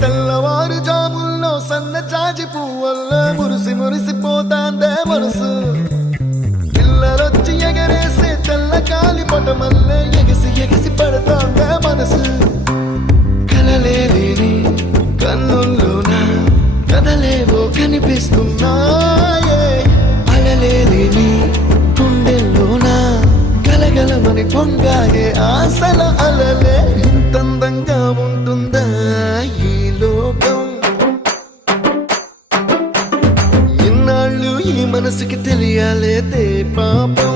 తెల్లవారు జాముల్లో సన్న జాజి పువ్వల్లో మురిసి మురిసిపోతాందే మనసు పిల్లలొచ్చి ఎగరేసే తెల్ల కాలి పటమల్లే ఎగిసి ఎగిసి పడతాందే మనసు కలలేని కన్నుల్లోన కదలేవో కనిపిస్తున్నాయే అలలేని గుండెల్లోన గలగలమని పొంగాయే ఆశల అలలే ఇంతందంగా ఉంటుందా ఈ లోకం ఇన్నాళ్ళు ఈ మనసుకి తెలియాలేదే పాపం